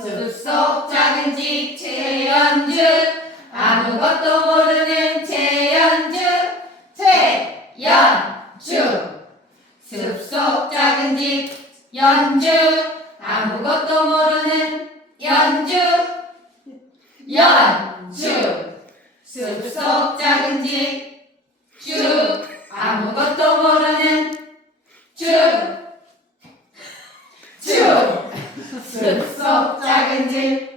숲속 작은 집 최연주 아무것도 모르는 최연주 최연주 숲속 작은 집 연주 아무것도 모르는 연주 연주 숲속 작은 집 주 아무것도 모르는 주 숲속 작은 집